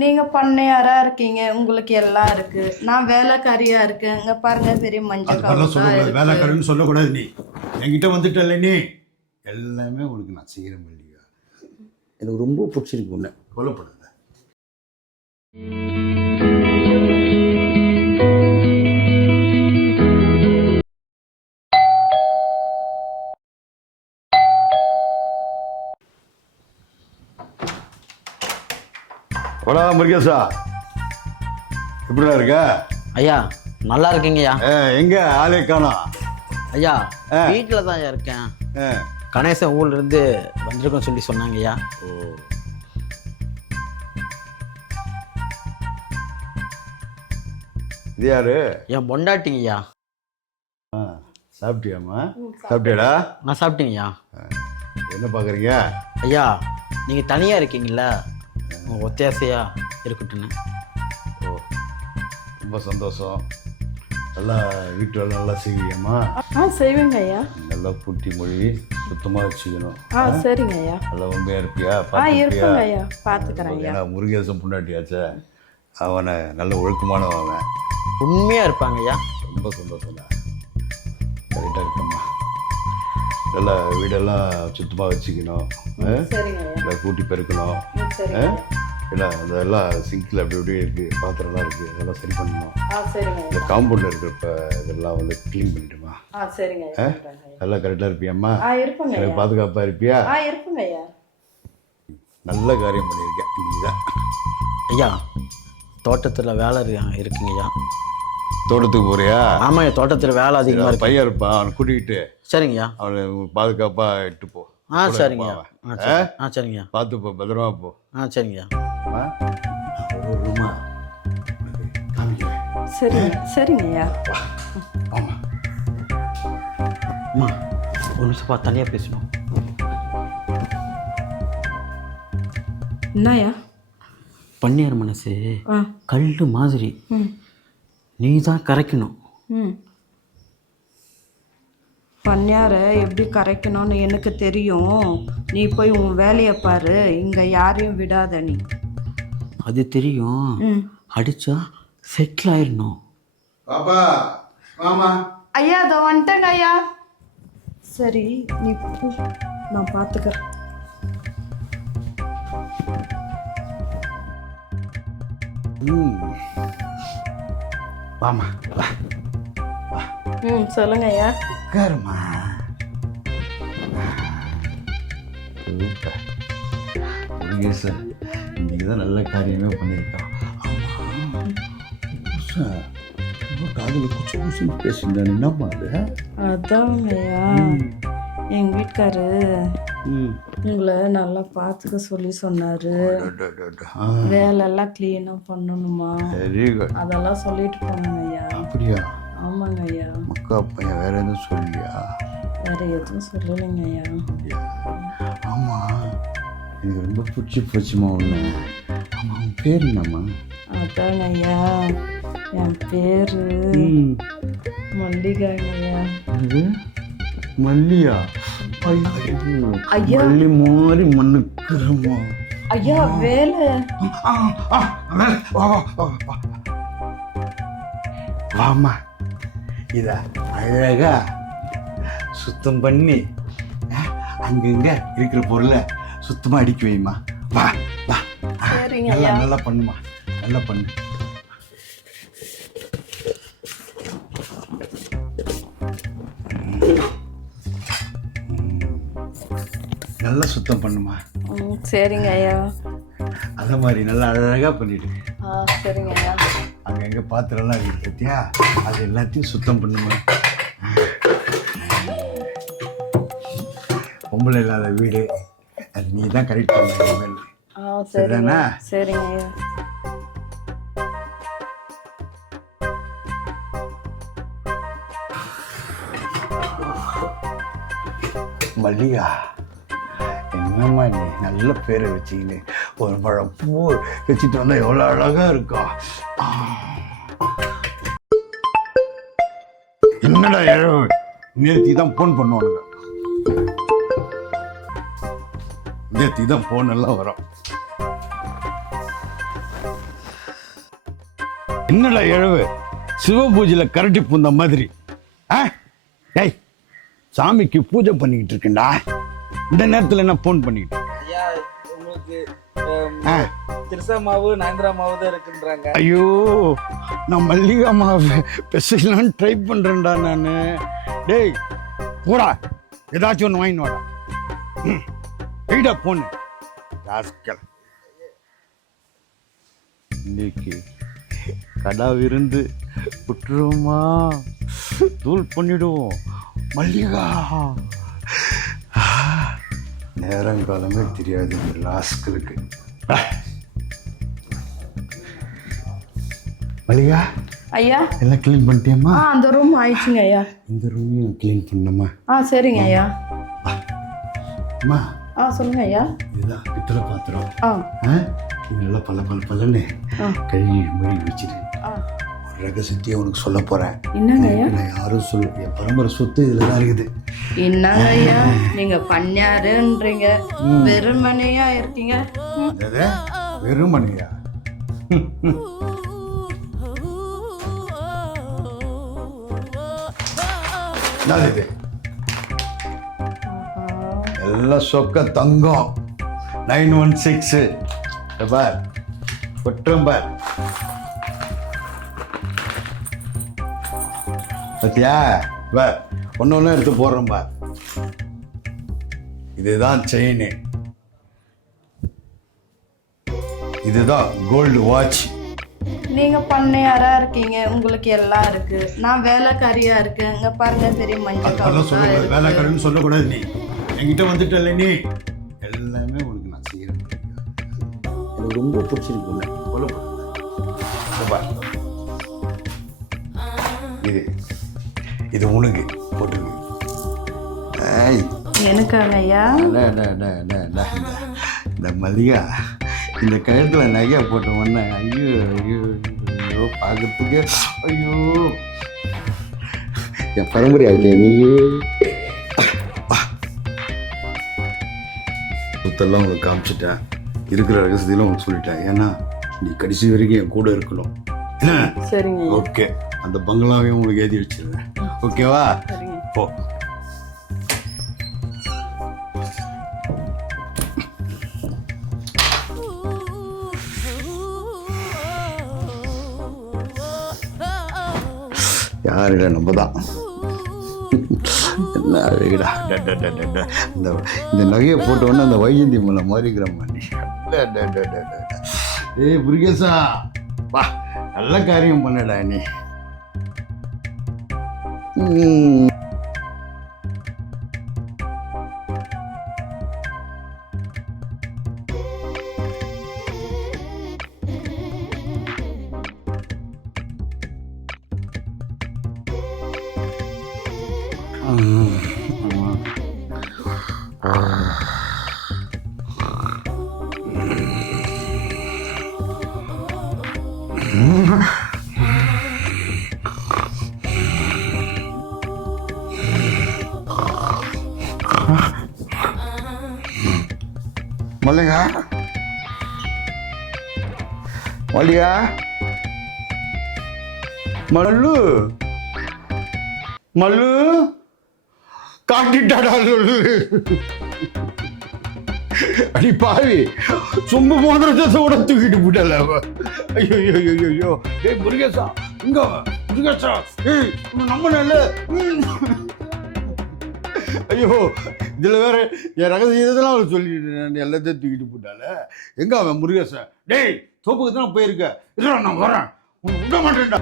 நீங்கள் பண்ணையாராக இருக்கீங்க, உங்களுக்கு எல்லாம் இருக்குது. நான் வேலைக்காரியாக இருக்கேன். இங்கே பாருங்கள், பெரிய மஞ்சள் அதெல்லாம் சொல்லக்கூடாது. வேலைக்காரன்னு சொல்லக்கூடாது. நீ என்கிட்ட வந்துட்டல, நீ எல்லாமே உனக்கு நான் செய்கிறேன். இல்லையா, எனக்கு ரொம்ப பிடிச்சிருக்கு. உன்னை கொல்லப்படாத. வடா முருகேசா, எப்படிடா இருக்க? ஐயா நல்லா இருக்கீங்கய்யா. எங்க ஆளே காணோம்? ஐயா வீட்டில் தான் இருக்கேன். கணேசன் ஊர்ல இருந்து வந்திருக்கோன்னு சொல்லி சொன்னாங்க ஐயா. ஓ, இது யாரு? என் பொண்டாட்டிங்கய்யா. சாப்பிட்டியாம்மா? சாப்பிட்டியாடா? நான் சாப்பிட்டீங்கய்யா. என்ன பார்க்குறீங்க? ஐயா நீங்கள் தனியாக இருக்கீங்கள, உங்கள் ஒத்தாசையா இருக்கட்டுன்னு. ஓ, ரொம்ப சந்தோஷம். நல்லா வீட்டு வேலை நல்லா செய்வியாம்மா? செய்வேங்க ஐயா. நல்லா பூட்டி மொழி சுத்தமாக வச்சுக்கணும். சரிங்க ஐயா. நல்லா உண்மையாக இருப்பியா? இருப்பேங்க ஐயா, பார்த்துக்கிறேன் ஐயா. ஏன்னா முருகேசன் பொண்டாட்டியாச்சே, அவனை நல்ல ஒழுக்கமானவன். அவன் உண்மையாக இருப்பாங்க ஐயா. ரொம்ப சந்தோஷம் தான். கரெக்டாக இருக்கம்மா. நல்லா வீடெல்லாம் சுத்தமாக வச்சுக்கணும். சரிங்க ஐயா. நல்லா கூட்டி பெருக்கணும். இல்லை அதெல்லாம் சிங்கில் அப்படி இப்படி இருக்குது, பாத்திரம்லாம் இருக்குது, அதெல்லாம் சரி பண்ணணும். சரிங்க. இந்த காம்பவுண்டில் இருக்கிறப்ப இதெல்லாம் வந்து க்ளீன் பண்ணிட்டுமா. சரிங்க. நல்லா கரெக்டாக இருப்பியாம்மா? இருப்பேங்க. எனக்கு பாதுகாப்பாக இருப்பியா? இருப்பேங்க ஐயா. நல்ல காரியம் பண்ணியிருக்கேன். நீதான் ஐயா தோட்டத்தில் வேலை இருக்குங்க ஐயா. தோட்டத்துக்கு போறியா? ஆமாம், தோட்டத்தில் வேலை அதிகமாக இருக்கு. பையன் இருப்பான், அவனை கூட்டிக்கிட்டு சரிங்கய்யா. அவனை பாதுகாப்பாக இட்டு போ. சரிங்கய்யா. சரிங்கய்யா. பார்த்து போ, பத்திரமா போ. சரிங்கய்யா. ஒரு ரூமா காமிக்கிறேன். சரிங்க ஐயா. ஆமாம். அம்மா ஒரு நிமிஷம் தனியாக பேசணும். என்னய்யா? பன்னீர் மனசு கல் மாதிரி, நீ தான் கரைக்கணும். பன்னியாரை எப்படி கரைக்கணும்னு எனக்கு தெரியும். நீ போய் உன் வேலையை பாரு, இங்கே யாரையும் விடாத நீ. அது தெரியும். அடிச்சா செட்டில் ஆயிடணும். பாப்பா மாமா. ஐயா அதோ வந்துட்டேங்க ஐயா. சரி நீ போ, நான் பார்த்துக்கிறேன். வாமா. சொல்லுங்க ஐயா. உட்காருமா. முருகேசன் இன்னைக்கு தான் நல்ல காரியமே பண்ணியிருக்கான். காதில் குச்சி குச்சி பேசியிருந்தான். என்னம்மா அது? அதாங்க ஐயா, எங்க வீட்டுக்காரு உங்களை நல்லா பார்த்துக்க சொல்லி சொன்னாரு. வேலையெல்லாம் கிளீனாக பண்ணணுமா, அதெல்லாம் சொல்லிட்டு போனாங்க ஐயா. அப்படியா? ஆமாங்க ஐயா. மக்கா பையன் வேற எதுவும் சொல்லியா? வேற எதுவும் சொல்லலைங்க ஐயா. ஆமாம், எனக்கு ரொம்ப பிடிச்சி போச்சுமா ஒன்று. ஆமாம், உன் பேர் என்னம்மா? அதாங்க ஐயா, என் பேரு மல்லிகாங்க ஐயா. மல்லியா? ஐயா மல்லி மாதிரி மண்ணுக்குறமா. ஐயா வேலை. வாமா, இத அழகா சுத்தம் பண்ணி அங்கங்க இருக்கிற பொருளை சுத்தமா அடிக்க வைமா. வா வா. சரிங்க நல்லா ஐயா. நல்லா பண்ணுமா, நல்லா பண்ணு. நல்லா சுத்தம் பண்ணுமா. சரிங்க ஐயா. அத மாதிரி நல்லா அழகா பண்ணிட்டு. சரிங்க ஐயா. அங்கங்க பாத்திரம்லாம் இருக்கு பத்தியா, அது எல்லாத்தையும் சுத்தம் பண்ணுமா. பொம்பளை இல்லாத வீடு, அது நீ தான் கரெக்ட் பண்ண. சரிதானா? சரிங்க ஐயா. மல்லிகா, என்னம்மா நீ நல்ல பேரை வச்சுக்கின்னு ஒரு பழம் பூ வச்சுட்டு வந்தா எவ்வளோ அழகா இருக்கும். என்னடா நேர்த்தி தான் ஃபோன் பண்ணுவானுங்க. நேர்த்தி தான் ஃபோன் எல்லாம் வரும். என்னடா இழவு சிவ பூஜையில் கரட்டி பூந்த மாதிரி ஆ டேய் சாமிக்கு பூஜை பண்ணிக்கிட்டு இருக்கேன்டா இந்த நேரத்தில் என்ன ஃபோன் பண்ணிக்கிட்டு ஐயா உங்களுக்கு திருசா மாவு நயந்திரா மாவு தான் இருக்குன்றாங்க. ஐயோ நான் மல்லிகா மாவு பெசலான்னு ட்ரை பண்ணுறேன்டா நான். டேய் போடா ஏதாச்சும் ஒன்று வாங்கின்னு வாடா. எய்டா பொண்ணு ராஸ்கல். இன்னைக்கு கடா விருந்து விட்டுருவோமா தூள் பண்ணிடுவோம் மல்லிகா. நேரங்காலமே தெரியாது இந்த ராஸ்கலுக்கு. மல்லிகா ஐயா எல்லாம் க்ளீன் பண்ணிட்டியம்மா? அந்த ரூம் ஆயிடுச்சுங்க ஐயா. இந்த ரூமையும் க்ளீன் பண்ணம்மா. சரிங்க ஐயா. அம்மா சொல்லுங்க ஐயா. இதுதான் பித்தளை பாத்திரம். இதெல்லாம் பல்லன்னு கழுவி மொழி வச்சிரு. ஒரு ரகசியத்தையும் உனக்கு சொல்ல போறேன். என்னங்க ஐயா? நான் யாரும் சொல்ல, என் பரம்பரை சொத்து இதுல தான் இருக்குது. என்னங்க ஐயா நீங்க பண்ணாருன்றீங்க, வெறுமனையா இருக்கீங்க. வெறுமனையா? இது எல்லாம் சொக்க தங்கம் 916 பார் கொட்டம் பார். பத்தியா பார் ஒன்று எடுத்து போடுறோம் பார். இதுதான் செயின், இதுதான் கோல்டு வாட்ச். நீங்க பண்ணையாரா இருக்கீங்க, உங்களுக்கு எல்லாம் இருக்கு. நான் வேலைக்காரியா இருக்கேன். இங்க பாருங்க பெரிய மஞ்சள் சொல்லக்கூடாது, வேலைக்காரன்னு சொல்லக்கூடாது. நீ என்கிட்ட வந்துட்டல, நீ எல்லாமே உனக்கு நான் செய்யறேன். எனக்கு ரொம்ப பிடிச்சிருக்கு. இது உனக்கு போட்டுருக்கு. எனக்காக ஐயா? இந்த மல்லிகா இந்த கழுத்துல நகையை போட்ட உடனே ஐயோ ஐயோ ஐயோ பார்க்கறதுக்கு ஐயோ என் பரம்பரை ஆகிட்டே. நீ சுத்தெல்லாம் உங்களுக்கு காமிச்சிட்டேன், இருக்கிற ரகசியத்தையும் உங்களுக்கு சொல்லிட்டேன். ஏன்னா நீ கடைசி வரைக்கும் என் கூட இருக்கணும். சரிங்க. ஓகே, அந்த பங்களாவையும் உங்களுக்கு எழுதி வச்சிருவேன். ஓகேவா? போ. யாருடா நம்ம தான். என்ன அழகுடா. இந்த நகையை போட்டோன்னே அந்த வைஜந்தி மலை மாறிக்கிற மாதிரி. ஏய் முருகேசா, வா நல்ல காரியம் பண்ணடா நீ. மல்லிகா, மல்லிகா, மல்லு, மல்லு காட்டிட்டாடா. அடி பாவி, சொம்பு மோதிரத்தை கூட தூக்கிட்டு போட்டல. ஐயோ ஐயோ ஐயோ. டேய் முருகேசா, இங்க முருகேசா, ஏய் நம்பல. ஐயோ, இதுல வேற என் ரகசியத்தெல்லாம் அவள் சொல்லிட்டு எல்லாத்தையும் தூக்கிட்டு போட்டால. எங்க அவன் முருகேசன்? டேய் தோப்புக்கு தான் போயிருக்க. இல்ல நான் வரேன், உன்னை விட மாட்டேன்டா.